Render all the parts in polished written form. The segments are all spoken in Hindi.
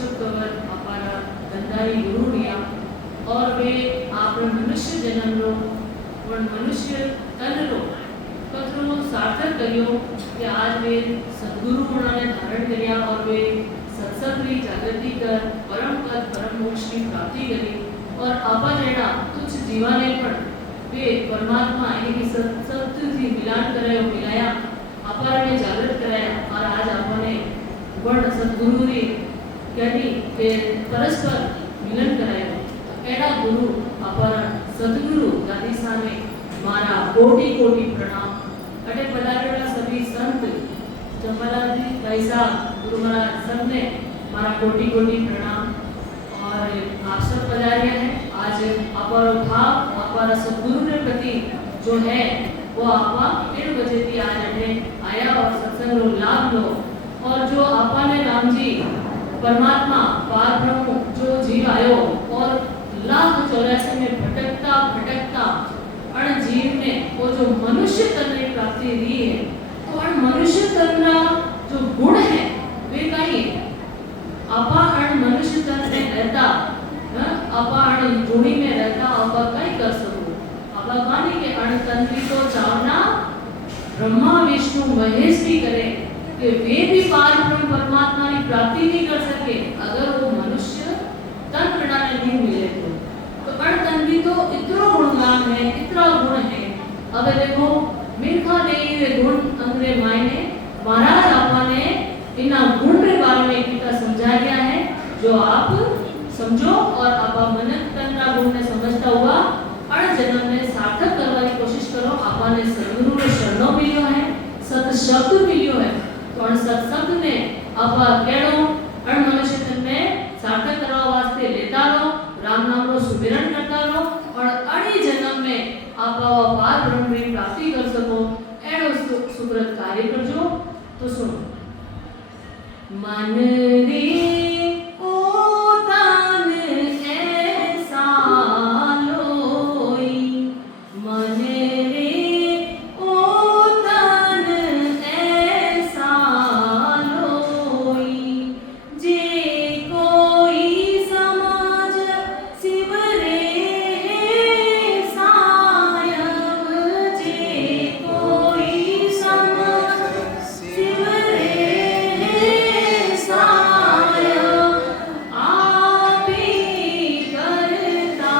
शब्दवर अपारा गंधारी गुरु रिया और वे आप मनुष्य जन्म रो और मनुष्य तन रो कतरो सार्थक करियो कि आज वे सद्गुरु उन्होंने धारण करिया और वे सत्संग की जागृति कर परम पद परम मोक्ष की प्राप्ति करी और आपा जेड़ा तुच्छ जीवा ने पण वे परमात्मा यानी सत्य थी मिलान करायो मिलाया अपार ने जागृत कराया और आज आपने वर्ण सद्गुरु री यानी के परस्पर मिलन करायो एड़ा गुरु अपार सद्गुरु दादी सामे मारा कोटि कोटि प्रणाम अटे पधारेला सभी संत जमलाजी भाई साहब गुरु महाराज सबने मारा कोटि कोटि प्रणाम और आप सब पधारिया हैं आज अपार भाव अपार सद्गुरु के प्रति जो है वो आपा 1:30 बजे थी आज अटे आया और सत्संग रो लाभ लो और जो आपा ने राम जी परमात्मा पार ब्रह्म जो जीव आयो और 1,84,000 में भटकता भटकता अण जीव ने वो जो मनुष्य तन की प्राप्ति दी है तो अण मनुष्य तन का जो गुण है वे कई है आपा अण मनुष्य तन में रहता आपा अण जोड़ी में रहता आपा कई कर सको आपा कहानी के अण तन की तो चावना ब्रह्मा विष्णु महेश भी करे कि वे भी पार ब्रह्म परमात्मा की प्राप्ति नहीं कर सके अगर वो मनुष्य तन बिना नहीं मिले तो अण तन भी तो इतना गुणगान है इतना गुण है अब देखो मिनखा नहीं रे गुण अंग्रे मायने महाराज आपा ने इना गुण के बारे में कितना समझा गया है जो आप समझो और आपा मन तन का गुण ने समझता हुआ अण जन्म ने सार्थक करने की कोशिश करो आपा ने सद्गुरु ने शरणों मिलियो है सत शब्द मिलियो है तो अण सत्संग ने आपा केड़ो अण मनुष्य तन में सार्थक करवा वास्ते लेता रहो राम नाम रो सुमिरन करता रहो और अड़ी जन्म में आप पार ब्रह्म की प्राप्ति कर सको एड़ो सुकृत कार्य करजो तो सुनो मन रे ओ तन ऐसा लोई मन रे ओ तन ऐसा लोई जे कोई समाज सिमरे सायब जे कोई समाज सिमरे सायब आपी करता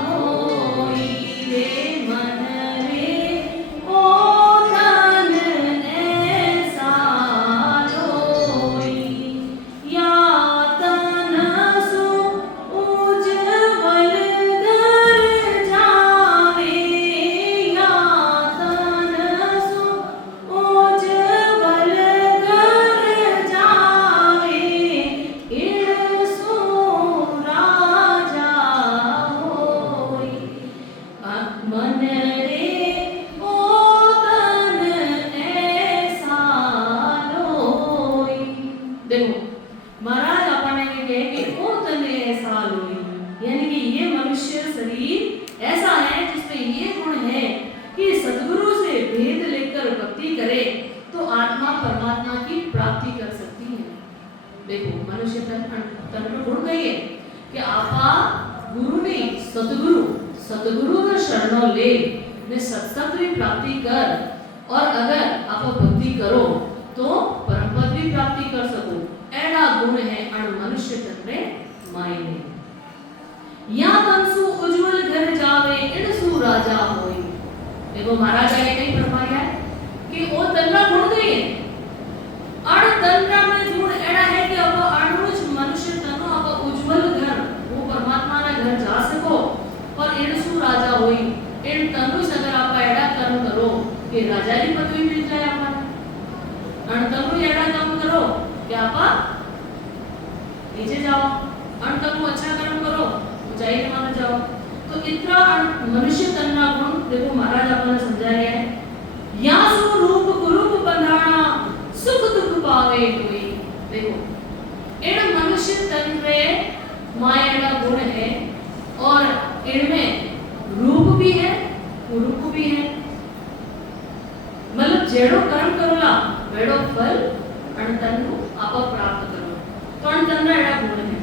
होई रे मन रे ओ तन ऐसा लोई या तन सो उज्जवल घर जावे या तन सो उज्जवल घर जावे इण सो राजा होई मन रे ओ तन ऐसा लोई देखो महाराज अपने ये कहे कि ओ तन ऐसा लोई यानी कि ये मनुष्य शरीर ऐसा है जिसमें ये गुण है कि सद्गुरु से भेद लेकर भक्ति करे तो आत्मा परमात्मा की प्राप्ति कर सकती है देखो मनुष्य तन का गुण कहिए कि आपा गुरु ने सतगुरु का शरणों ले ने सत्संग की प्राप्ति कर और अगर आप भक्ति करो तो परम पद की प्राप्ति कर सको एड़ा गुण है अण मनुष्य तन में मायने या तमसु उज्जवल घर जावे इणसु राजा होई देखो महाराज आए कई फरमाया है कि ओ तन्ना गुण गई है अण तन्ना में गुण एड़ा है कि अब अणुज मनुष्य तनो अब उज्जवल घर वो परमात्मा ना घर जा सको और इणसु राजा होई इन तनुज अगर आप एड़ा कर्म करो कि राजा की पदवी मिल जाए आपा अण तनु एड़ा काम करो कि आपा नीचे जाओ अण तनु अच्छा कर्म करो ऊंचाई में जाओ तो इतना मनुष्य तन्ना गुण देखो महाराज आपने समझाया है या सो रूप कुरूप बंधाना सुख दुख पावे कोई देखो इन मनुष्य तन में माया का गुण है और इनमें रूप भी है कुरूप भी है मतलब जेड़ो कर्म करोला वेड़ो फल अण तन्नु आप प्राप्त करो पण तन्ना एड़ा गुण है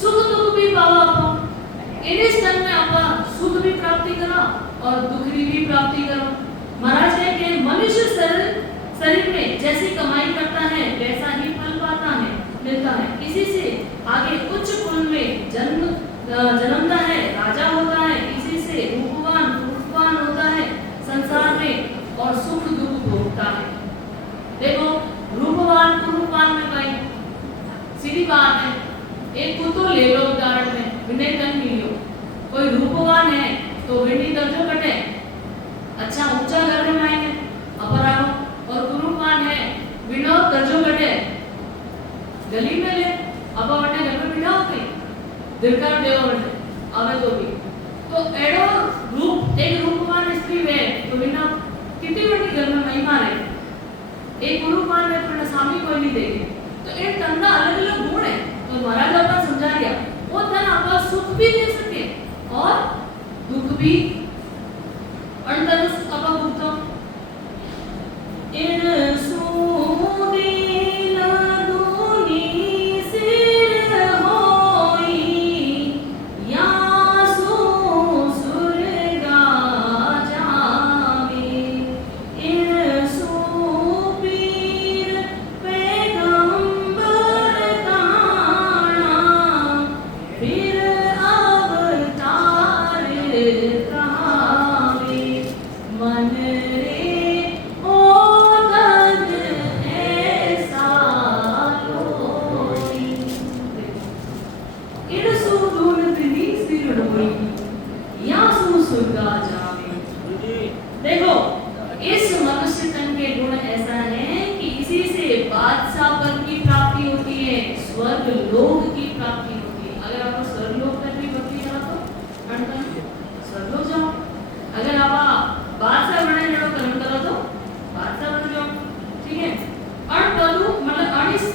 सुख दुख भी पावा आप इन्हें तन में आप सुख भी प्राप्ति करो और दुख भी प्राप्ति करो। महाराज है कि मनुष्य शरीर में जैसी कमाई करता है वैसा ही फल पाता है मिलता है। इसी से आगे उच्च कुल में जन्मता है, राजा होता है, इसी से रूपवान होता है संसार में और सुख दुख भोगता है। देखो रूपवान कुरूपवान में भाई सीधी बात है। एक कुत्तो ले लो उदाहरण में विनय तन मिलियो, कोई रूपवान है तो विनय दर्जो कटे अच्छा ऊंचा घर में आएंगे अपराधो, और कुरूपवान है विनय दर्जो कटे गली में ले अब वटे घर में बिठाओ के दिलकार देव वटे आवे तो भी तो एडो रूप एक रूपवान स्त्री वे तो बिना कितनी बड़ी घर में महिमा रहे एक कुरूपवान में तो सामी कोई नहीं देखे। तो एक तन्ना अलग अलग गुण है तो महाराज आपका समझा दिया वो तन आपका सुख भी दे सके और दुख भी अंतर आपका भुगतो इन देखो इस मनुष्य तन के गुण ऐसा है कि इसी से बादशाह पद की प्राप्ति होती है, स्वर्ग लोक की प्राप्ति होती है। अगर आपको स्वर्ग लोक तक भी भक्ति करो तो अनतन स्वर्ग लोक जाओ। अगर आप बादशाह बने जड़ो कर्म करो तो बादशाह बन जाओ, ठीक है। अणपदु मतलब अनिस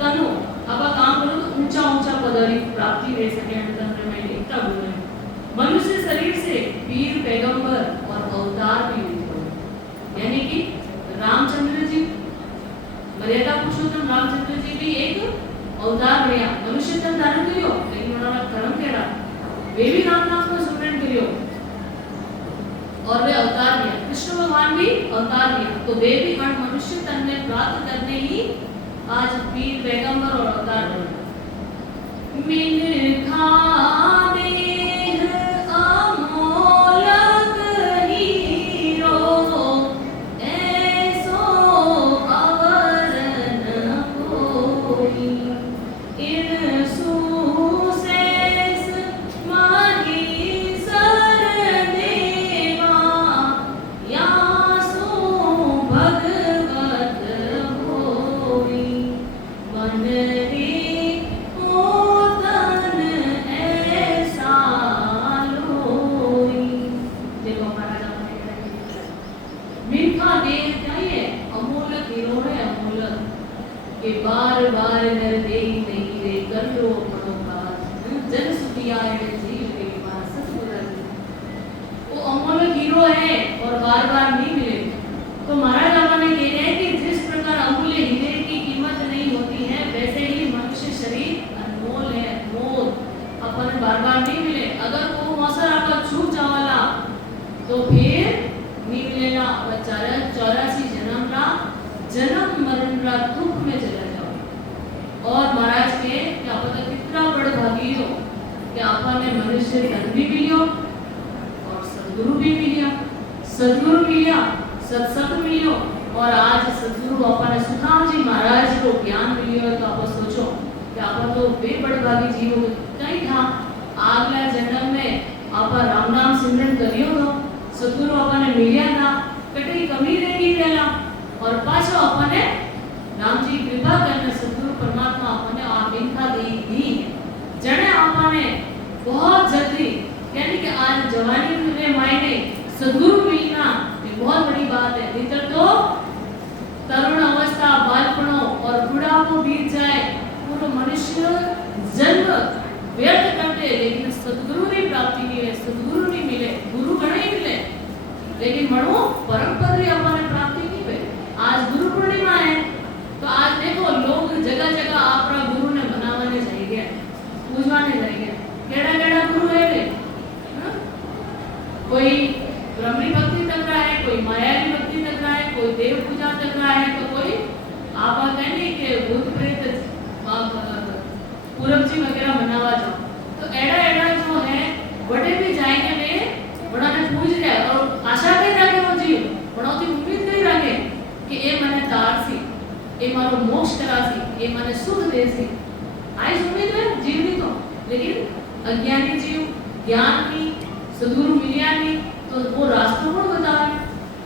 तनु अब काम करो तो ऊंचा ऊंचा पदारी प्राप्ति रह सके अनतन में इतना गुण है। मनुष्य शरीर से वीर पैगंबर और अवतार भी हुए, यानी कि रामचंद्र जी मर्यादा पुरुषोत्तम रामचंद्र जी भी एक अवतार रहा, मनुष्य तन धारण करियो लेकिन उन्होंने कर्म केड़ा वे भी राम नाम को सुमरण करियो और वे अवतार लिया। कृष्ण भगवान भी अवतार लिया तो वे भी हर मनुष्य तन में प्राप्त करने ही आज वीर पैगंबर और अवतार बने। मिनखा बार बार नर दे नहीं रे कर लो मनोकार जन सुखियाए जीव के पास सतगुरु वो अमोलक हीरो है और बार बार नहीं मिले। तो महाराज बाबा ने कह रहे हैं कि जिस प्रकार अमूल्य हीरे की कीमत नहीं होती है वैसे ही मनुष्य शरीर अनमोल है, अनमोल अपन बार बार नहीं मिले। अगर वो मौसर आपका छूट जावाला तो फिर नहीं मिलेगा। 84 जन्म रा जन्म मरण रा दुख में चला जाओ। और महाराज के क्या पता कितना बड़ भागी हो कि आपने मनुष्य तन भी मिलियो और सदगुरु भी मिलिया, सदगुरु मिलिया, सत्संग मिलियो और आज सदगुरु आपने सुधाम जी महाराज को ज्ञान मिलियो। तो आप सोचो कि आप तो वे बड़े भागी जीव हो कहीं था आगला जन्म में आप राम नाम सिमरन करियो तो सदगुरु आपने मिलिया था कटी कमी रही रहला और पाछो अपने राम जी कृपा करने सदगुरु परमात्मा अपने आप इनका दी जने अपने बहुत जल्दी यानी कि आज जवानी में मायने सदगुरु मिलना ये बहुत बड़ी बात है। भीतर तो तरुण अवस्था बालपनो और बुढ़ापो बीत जाए पूरा मनुष्य जन्म व्यर्थ करते लेकिन सदगुरु की प्राप्ति नहीं है, सदगुरु नहीं मिले, गुरु गणे ही मिले लेकिन मनो परम पद री अपने प्राप्ति नहीं हुई। आज गुरु पूर्णिमा है तो आज देखो लोग जगह जगह आपरा गुरु ने मना कोई ब्रह्मी भक्ति तक रहा है, कोई मायावी भक्ति तक रहा है, कोई देव पूजा तक रहा है, तो कोई आप कहने के भूत प्रेत पूरब जी वगैरह मनावा जाओ। तो एड़ा एड़ा जो है बड़े भी जाएंगे वे बड़ा ने पूछ रहा है और आशा कई रखे वो जीव बड़ा की उम्मीद कई रखे कि ए मने तार सी, ए मारो मोक्ष करा सी, ए मने सुख दे सी। आई उम्मीद है जीव नहीं तो, लेकिन अज्ञानी जीव ज्ञान की सदगुरु मिलिया नहीं तो वो रास्ता कौन बतावे।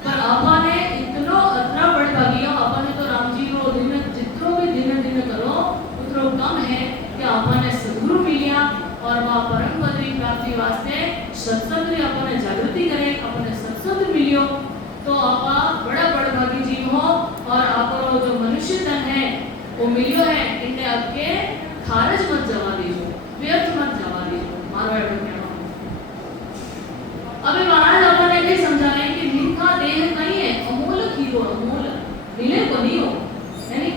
पर आपने इतनो अतना बड़ भागियो आपने तो राम जी रो दिन जितनो भी दिन दिन करो उतनो कम है कि आपने सदगुरु मिलिया और वहाँ परम पद की प्राप्ति वास्ते सत्संग री आपने जागृति करे, आपने सत्संग मिलियो तो आप बड़ा बड़ा भागी जीव हो और आपको जो मनुष्य तन है वो मिलियो है इनने आपके खारज मत जवा दीजो, व्यर्थ मत जवा दीजो। मारो एडो कहना अबे महाराज आपने ये समझा रहे हैं कि नीम का देह नहीं है, अमूल हीरो अमूल मिले को नहीं हो, यानी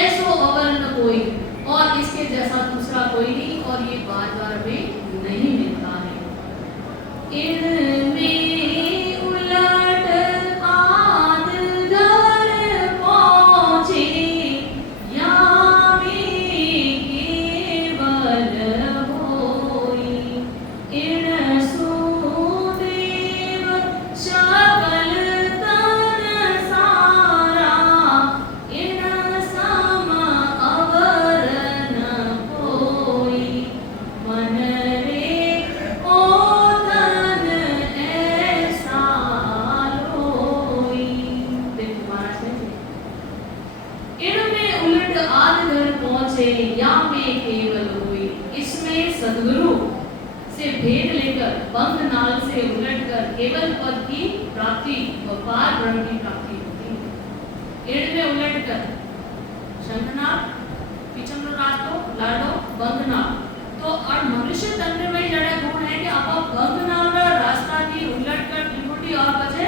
ऐसो अवर्ण कोई और इसके जैसा दूसरा कोई नहीं और ये बार-बार में नहीं मिलता है। इनमें उलट आद घर पहुंचे या में केवल होई इन सुदेव शकल तन सारा इन सम अवर न कोई मन रे ओ तन ऐसा लोई। देखो महाराज ने इनमें उलट आद घर पहुंचे या में केवल हुई, इसमें सद्गुरु से भेद लेकर बंध नाल से उलटकर केवल पद की प्राप्ति व पार ब्रह्म की प्राप्ति होती है। इनमें उलटकर शंखनाद पिछमनो रास्तो लाडो बंधनाल तो और मनुष्य तंत्र में जड़े गुण है कि आप बंधनाल का रास्ता की उलटकर त्रिपुटी और बचे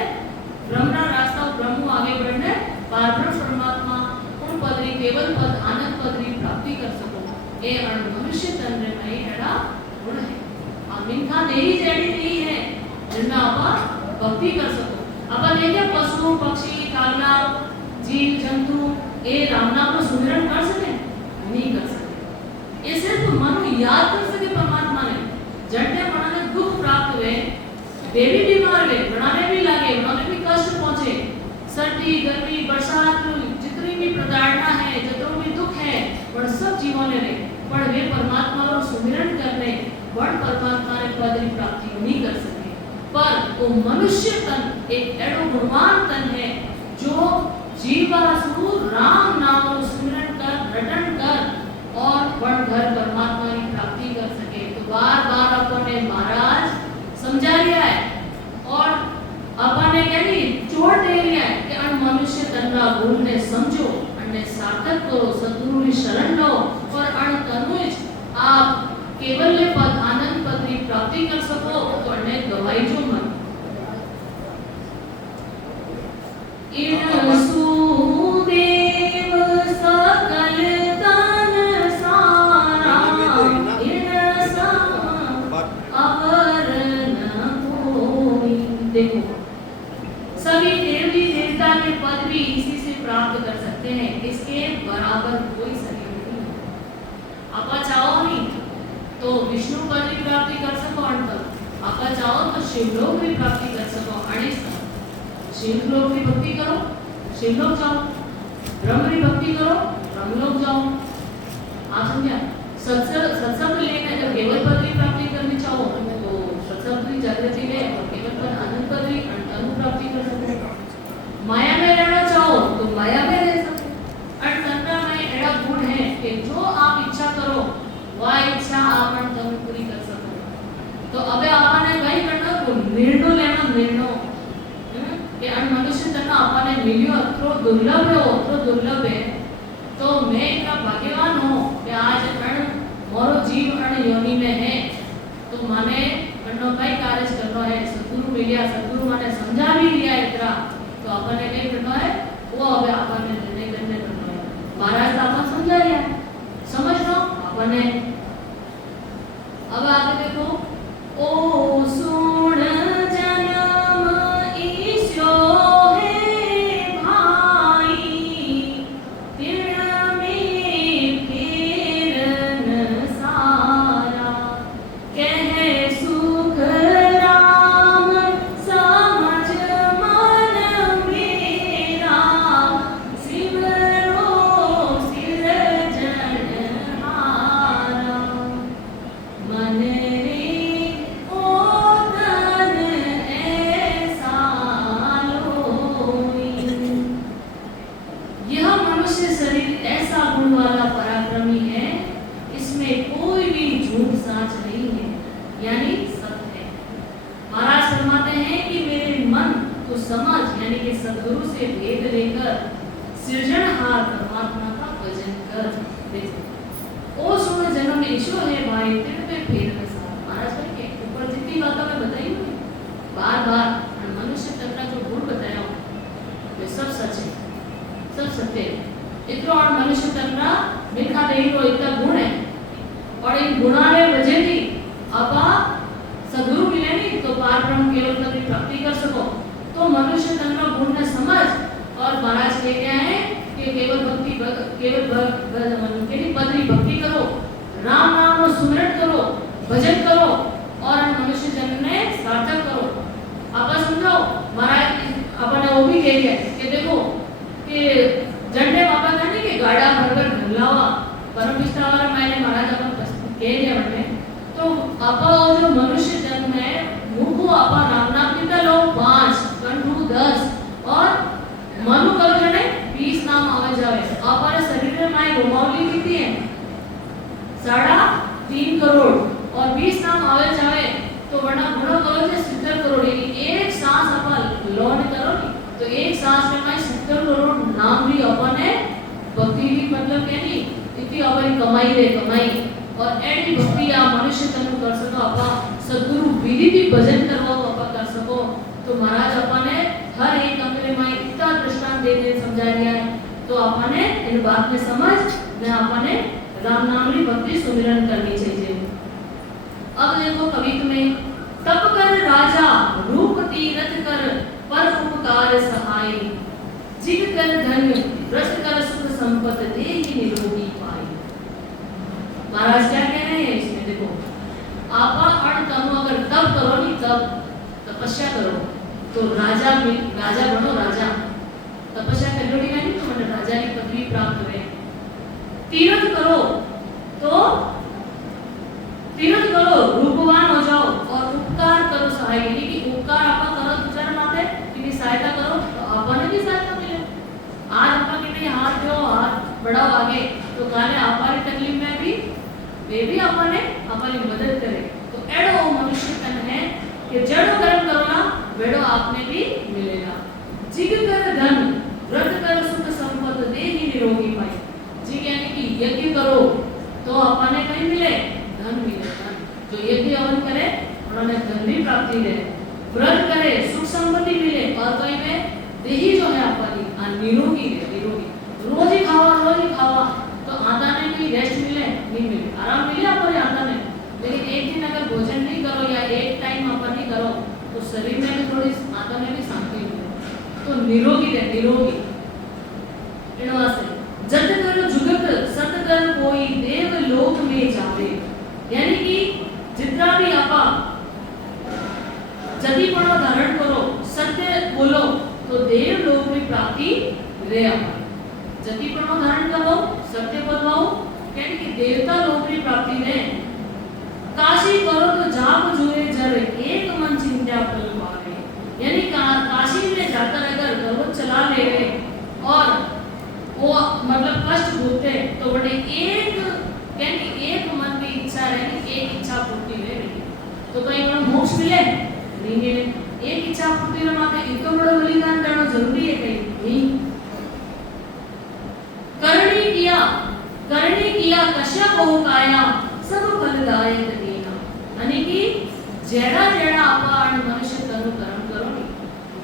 ब्रह्म रास्ता ब्रह्म आगे बढ़ने पारब्रह्म परमात्मा उन पद री केवल पद आनंद पद री प्राप्ति कर सको ये अण मनुष्य तंत्र में एड़ा गुण है। अब इनका देही जड़ी नहीं है जिनमें आप भक्ति कर सको। अब देखिए पशु पक्षी कागला जीव जंतु ये राम नाम को सुमिरन कर सके नहीं कर सके, ये सिर्फ मन याद कर सके परमात्मा ने। जड़ने बनाने दुख प्राप्त हुए वे भी बीमार हुए बनाने भी लगे उन्होंने भी कष्ट पहुंचे, सर्दी गर्मी बरसात जितनी भी प्रताड़ना है जितने भी दुख है वह सब जीवों ने रहे पर वे परमात्मा को सुमिरन करने वर्ण परमात्मा ने पद की प्राप्ति नहीं कर सके। पर वो मनुष्य तन एक एडो गुणवान तन है जो जीवासु राम नाम को सुमिरन कर रटन कर और वर्ण घर परमात्मा की प्राप्ति कर सके। तो बार बार अपने महाराज समझा लिया है और अपने कहनी जोड़ दे लिया है कि अन मनुष्य तन का गुण ने समझो अन्य सार्थक करो सद्गुरु की शरण लो और अन तनुज आप केवल ये पद आनंद पद की प्राप्ति कर सको तो अन्य गवाई जो मन इन सुदेव सकल तन सारा इन सम अवर न कोई। देखो सभी देवी देवता के पद भी इसी से प्राप्त कर सकते हैं, इसके बराबर कोई शरीर नहीं। आप चाहो नहीं तो विष्णु पद की प्राप्ति कर सको अंत आप चाहो तो शिवलोक की प्राप्ति कर सको अणिस शिवलोक की भक्ति करो शिवलोक जाओ, ब्रह्म की भक्ति करो ब्रह्मलोक जाओ। आप समझा सत्संग लेने अगर केवल पद की प्राप्ति करनी चाहो तो सत्संग की जागृति ले और केवल पद आनंद पद की अनु प्राप्ति कर सको। माया में रहना चाहो तो माया में रह सको। अर्थंता में ऐसा गुण है कि जो आप इच्छा करो वह इच्छा आपन तुम पूरी कर सको। तो अबे आपने वही करना को निर्णय लेना निर्णय कि अन मनुष्य तना आपने मिलियो अत्रो दुर्लभ है अत्रो दुर्लभ है तो मैं इतना भाग्यवान हूँ कि आज अण मोरो जीव अण योनि में है तो माने अनो कई कार्य करना है सद्गुरु मिलिया सद्गुरु माने समझा भी लिया इतना तो आपने कई करना है वो अबे आपने निर्णय करना है। महाराज आपने समझा लिया समझ लो आपने। अब आगे देखो ओ सुन जन यानी सत्य है। महाराज फरमाते हैं कि मेरे मन को समझ यानी कि सदगुरु से भेद लेकर सृजनहार परमात्मा का भजन कर। देखो ओ सुन जन्म ईशो है भाई तिड़ पे फेर में साथ। महाराज भाई के ऊपर जितनी बातें मैं बताई हूँ बार बार मनुष्य तक का जो गुण बताया हूँ वे सब सच है, सब सत्य है। इतना और मनुष्य तक का मिठा नहीं तो इतना गुण है और इन गुणा ने वजह थी आपा सदगुरु मिले नहीं तो पार ब्रह्म केवल पद की प्राप्ति कर सको। तो मनुष्य तन का गुण न समझ और महाराज ये क्या है कि केवल भक्ति केवल पद की भक्ति करो, राम नाम को सुमिरन करो, भजन करो और मनुष्य जन्म ने सार्थक करो। आप समझो महाराज अपन वो भी कह दिया कि देखो कि जंडे बाबा था नहीं कि गाड़ा भरकर घरलावा परम विस्तार वाला मैंने महाराज अपन कह दिया बटे। तो आपा जो मनुष्य जन्म है मुखो आपा राम नाम कितना लो 5 कंठू 10 और मनु करो जने 20 नाम आवे जावे। आपा शरीर में माय घुमावली कितनी है 3.5 करोड़ और 20 नाम आवे जावे तो वरना गुणो करो जे 70 करोड़ यानी एक सांस आपा लोन करो तो एक सांस में माय 70 करोड़ नाम भी अपन है भक्ति भी मतलब क्या नहीं इतनी अपन कमाई रे कमाई और एडी भक्ति आ मनुष्य तनु कर सको आपा सदगुरु विधि भी भजन करवा आपा कर सको। तो महाराज अपन ने हर एक कमरे में इतना दृष्टांत दे दे समझा दिया है तो अपन ने इन बात में समझ ने अपन ने राम नाम की भक्ति सुमिरन करनी चाहिए। अब देखो कवित में तप कर राजा रूप तीरथ कर पर उपकार सहाय जिग कर धन्य व्रत कर सुख संपत्ति देहि निरोगी पाई। महाराज क्या कह रहे हैं इसमें देखो आपा अण तनु अगर तप करो नहीं तब तपस्या करो तो राजा बनो राजा तपस्या कर लो नहीं तो मतलब राजा की पदवी प्राप्त हुए। तीर्थ करो तो तीर्थ करो रूपवान हो जाओ और उपकार करो सहाय यानी कि उपकार आपा करो दूसरा माते कि सहायता करो तो आपा ने भी सहायता मिले। आज आपा के लिए हाथ दो हाथ बढ़ाओ आगे तो काले आपा की तकलीफ में भी वे भी अपने अपनी मदद करे। तो एडो मनुष्य तन है कि जड़ो कर्म करो ना वेड़ो आपने भी मिलेगा। जिग कर धन व्रत कर सुख संपत्ति देहि निरोगी पाई। जिग यानी कि यज्ञ करो तो अपने कहीं मिले धन मिले। धन जो यज्ञ हवन करे उन्होंने धन भी प्राप्ति ले। व्रत करे सुख संपत्ति मिले और कहीं में देहि जो है अपनी निरोगी है निरोगी। रोज ही खावा तो आधा ने भी रेस्ट मिले नहीं मिले आराम मिले आपको आधा ने लेकिन एक दिन अगर भोजन नहीं करो या एक टाइम अपन नहीं करो तो शरीर में भी थोड़ी आत्मा में भी शांति मिले तो निरोगी रहे निरोगी। जत कर जुगत सत कर कोई देव लोक में जावे यानी कि जितना भी आपा जतिपणो धारण करो सत्य बोलो तो देव लोक में प्राप्ति रे आपा। जतिपणो धारण करो सत्य बोलवाओ यानी कि देवता लोक की प्राप्ति ने। काशी करो तो जाप जुए जर एक मन चिंता फल पावे यानी काशी में जाकर अगर गर्व चला ले और वो मतलब कष्ट भोगते तो बड़े एक यानी एक मन की इच्छा यानी एक इच्छा पूर्ति ले रही तो कहीं पर मोक्ष मिले नहीं मिले। एक इच्छा पूर्ति में माते इतना बड़ा बलिदान देना जरूरी है कहीं नहीं। करणी किया कश्यप हो काया सब फलदायक देना यानी कि जेड़ा जेड़ा आपा मनुष्य तनु कर्म करो नहीं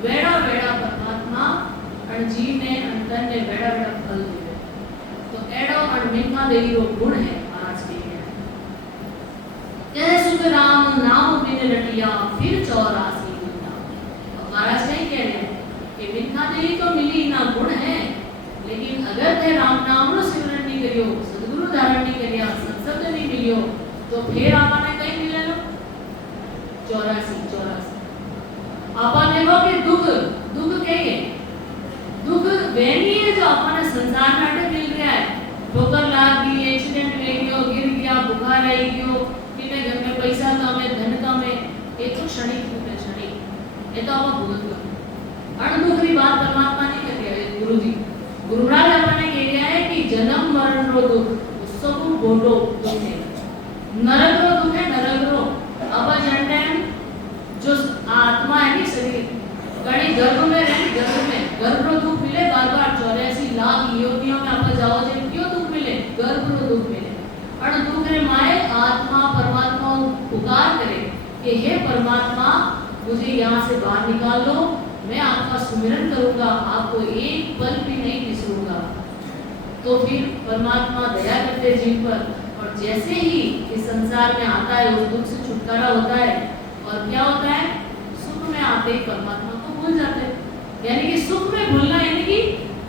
वेड़ा वेड़ा परमात्मा अण जीव ने अंतर ने वेड़ा वेड़ा फल दे तो एडो अण मिन्ना देवी रो गुण है महाराज के कह सुख राम नाम बिन रटिया फिर 84 मिलना। महाराज नहीं कह रहे कि मिन्ना देवी तो मिली ना गुण है लेकिन अगर ते राम नाम रो सिमरन नहीं करियो सद्गुरु धारण नहीं करिया सत्संग नहीं मिलियो तो फिर आपने कहीं मिले लो 84 आपा देखो कि दुख कहे दुख वही है जो अपने संसार में मिल गया है। ठोकर लाग गई एक्सीडेंट ले गयो गिर गया बुखार आई गयो किने घर में पैसा कम है धन कम है ये तो क्षणिक दुख है क्षणिक ये तो आप भूल गए। अण दुख की बात परमात्मा नहीं कर रहा है गुरुजी गुरुराज अपने कह गया है कि जन्म मरण रो दुख सब बोलो दुख है नरक रो दुख है नरक रो अब गर्भ में रहे, गर्भ रो दुख मिले बार बार 84 लाख योनियों में आप जाओ जे क्यों दुख मिले, गर्भ रो दुख मिले और दुख रे माए आत्मा परमात्मा पुकार करे कि हे परमात्मा मुझे यहाँ से बाहर निकाल लो, मैं आपका सुमिरन करूंगा, आपको एक पल भी नहीं बिसरूंगा। तो फिर परमात्मा दया करते जीव पर और जैसे ही इस संसार में आता है उस दुख से छुटकारा होता है और क्या होता है, सुख में आते ही परमात्मा को भूल जाते हैं। यानी कि सुख में भूलना यानी कि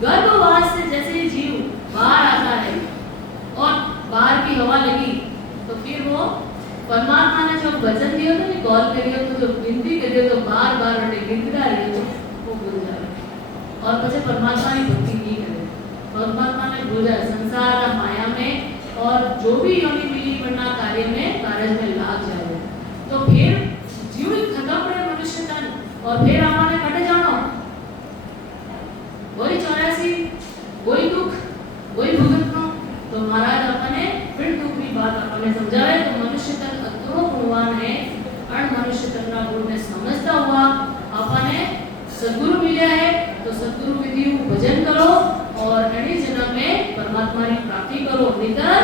गर्भवास से जैसे ही जीव बाहर आता है और बाहर की हवा लगी तो फिर वो परमात्मा ने जो वचन दिया था कि कॉल करिए तो जो विनती करिए तो बार बार उन्हें गिनता रही तो वो भूल जाए और પછી परमात्मा की भक्ति नहीं करे, परमात्मा ने भूल जाए संसार माया में और जो भी योनि मिली वरना कार्य में लाग जाए तो फिर जीव खत्म रहे मनुष्य तन और फिर हमारे कटे जानो वही 84 वही दुख वही भुगतनो। तो महाराज अपने फिर दूसरी बात अपने समझाए तो मनुष्य तन अतुरो गुणवान है और मनुष्य तन ना गुण ने समझता हुआ अपने सद्गुरु मिले है तो सद्गुरु विधि भजन करो और अगले जन्म में परमात्मा की प्राप्ति करो, नितर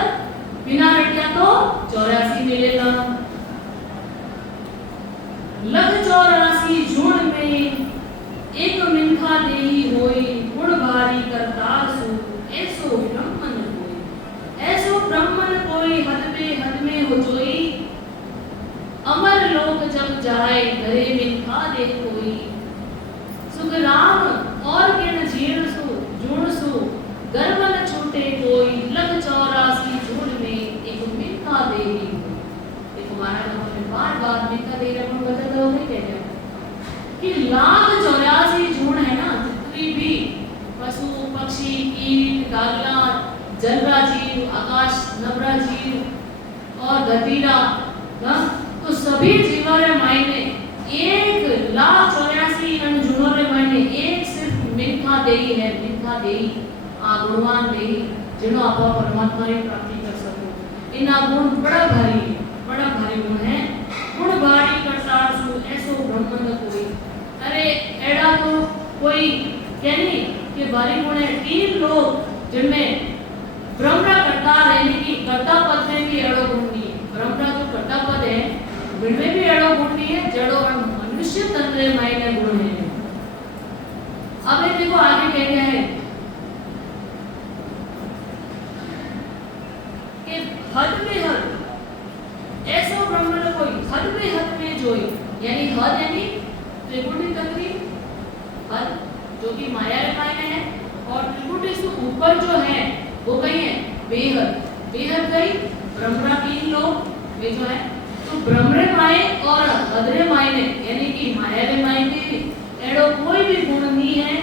बिना रटिया तो 84 मिलेगा। लख 84 झूठ में एक मिनखा देही होई, गुण भारी करतार सु ऐसो ब्रह्मन कोई, ऐसो ब्रह्मन कोई हद में हो जोई, अमर लोक जब जाए घरे मिनखा दे कोई, सुख राम और किन जीर्ण सु जुण सु गर्भ न छूटे कोई, लख 84 झूठ में एक मिनखा देही। देखो महाराज हमने बार बार मिनखा दे रहे हैं बता दो नहीं कह रहे कि लाख 84 झूठ है ना, जितनी भी पशु पक्षी कीट गागला जलरा जीव आकाश नवरा जीव और गतीरा तो सभी जीवों रे मायने 1,84,000 अन झूठों रे मायने एक सिर्फ मिनखा देही है, मिनखा देही आ गुणवान देही जिनो आप परमात्मा की प्राप्ति कर सको। इना गुण बड़ा भारी गुण है, गुण भारी करतार सु ऐसो ब्रह्मन कोई। अरे एड़ा तो कोई कहनी कि भारी गुण है 3 लोग जिनमें ब्रह्मा करता रहने की कर्ता पद में भी एड़ो गुण नहीं है, ब्रह्मा जो कर्ता पद है उनमें भी एड़ो गुण नहीं है, जड़ो और मनुष्य तंत्र मायने गुण है। अब ये देखो आगे कह गया है कि हद ऐसो ब्रह्मन कोई हद में जोई, यानी हद यानी त्रिपुटी तंत्री हद जो कि माया के मायने है और त्रिपुटी से ऊपर जो है वो कहीं है बेहद कहीं ब्रह्मा 3 लोग वे जो है तो ब्रह्मरे माये और हदरे मायने यानी कि माया के मायने एड़ो कोई भी गुण नहीं है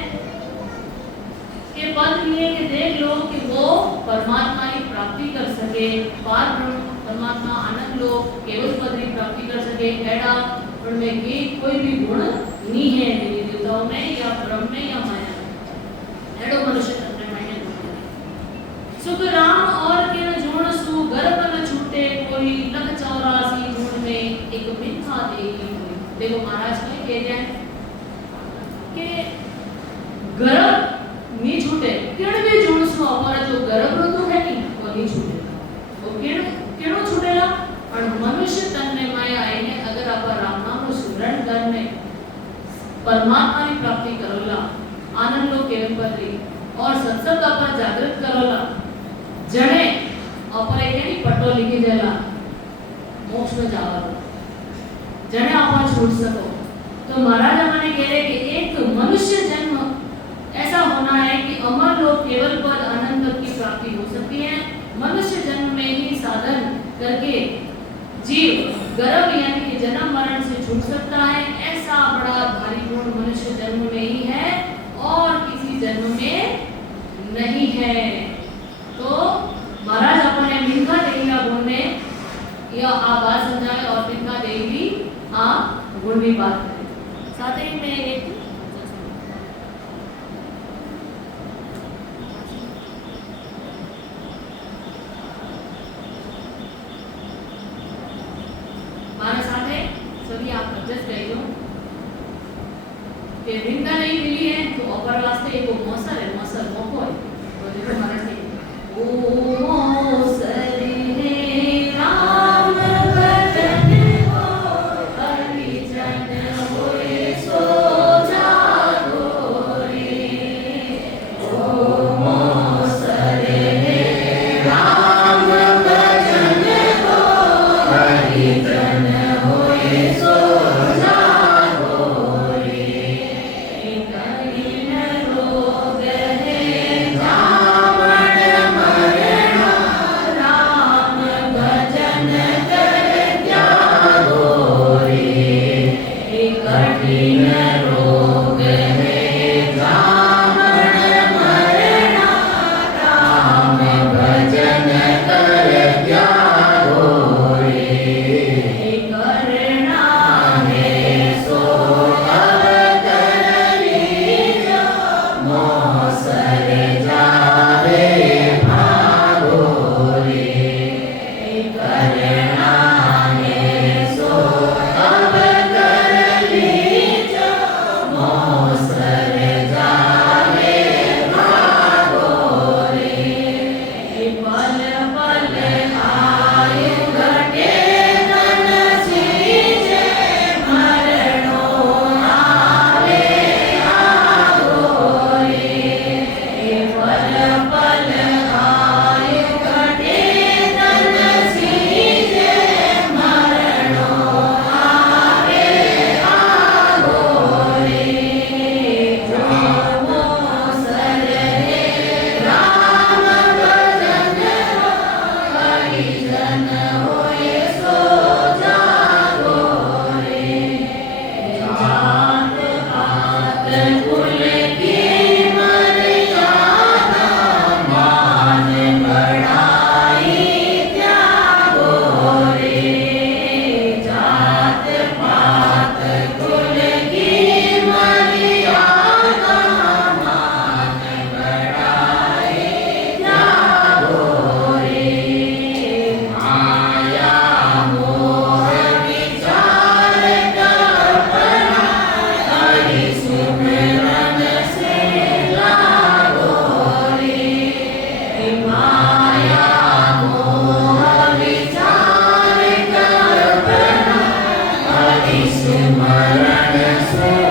कि पद नहीं है कि देख लो कि वो परमात्मा की प्राप्ति कर सके, पार ब्रह्म परमात्मा आनंद लोग केवल पद की प्राप्ति कर सके, एड़ा उनमें कोई भी गुण नहीं है देवी देवताओं में या ब्रह्म में या माया में, एड़ो मनुष्य तंत्र मायने सुख राम और किन जोड़ सु गर्भ न छूटे कोई, लख 84 झूठ में एक मिनखा देही कोई। देखो महाराज क्या कह रहे हैं कि गर्भ नहीं छूटे, किण भी जोड़ सु हमारा जो गर्भ ऋतु है नहीं वो नहीं छूटेगा, वो किणो छूटेगा और मनुष्य तन में माया आएंगे अगर आप राम नाम को सुमरण करने परमात्मा की प्राप्ति करोला, आनंद लो केवल पत्री और सत्संग अपन जागृत करोला जड़े और एक नहीं पटो लिखी देला मोक्ष में जावा जड़े आप छूट सको। तो महाराज हमारे कह रहे कि एक मनुष्य जन्म ऐसा होना है कि अमर लोग केवल पद अनंत पद की प्राप्ति हो सकती है, मनुष्य जन्म में ही साधन करके जीव गर्भ यानी कि जन्म मरण से छूट सकता है। ऐसा बड़ा भारी गुण मनुष्य जन्म में ही है और किसी जन्म में नहीं है। तो महाराज अपने मिनखा देही का गुण ने यह बात समझाए और मिनखा देही भी गुण भी बात करें। साथ ही में एक हमारे साथ है सभी आप एडजस्ट कर लो। कि वृंदा नहीं मिली है तो अपर वास्ते एक मौसर है, मौसर मोको है तो देखो मराठी ओ मौसर है राम भजन हो हरि जन होए सो जागो रे ओ मौसर है राम भजन हो हरि जन होए सो स्मरण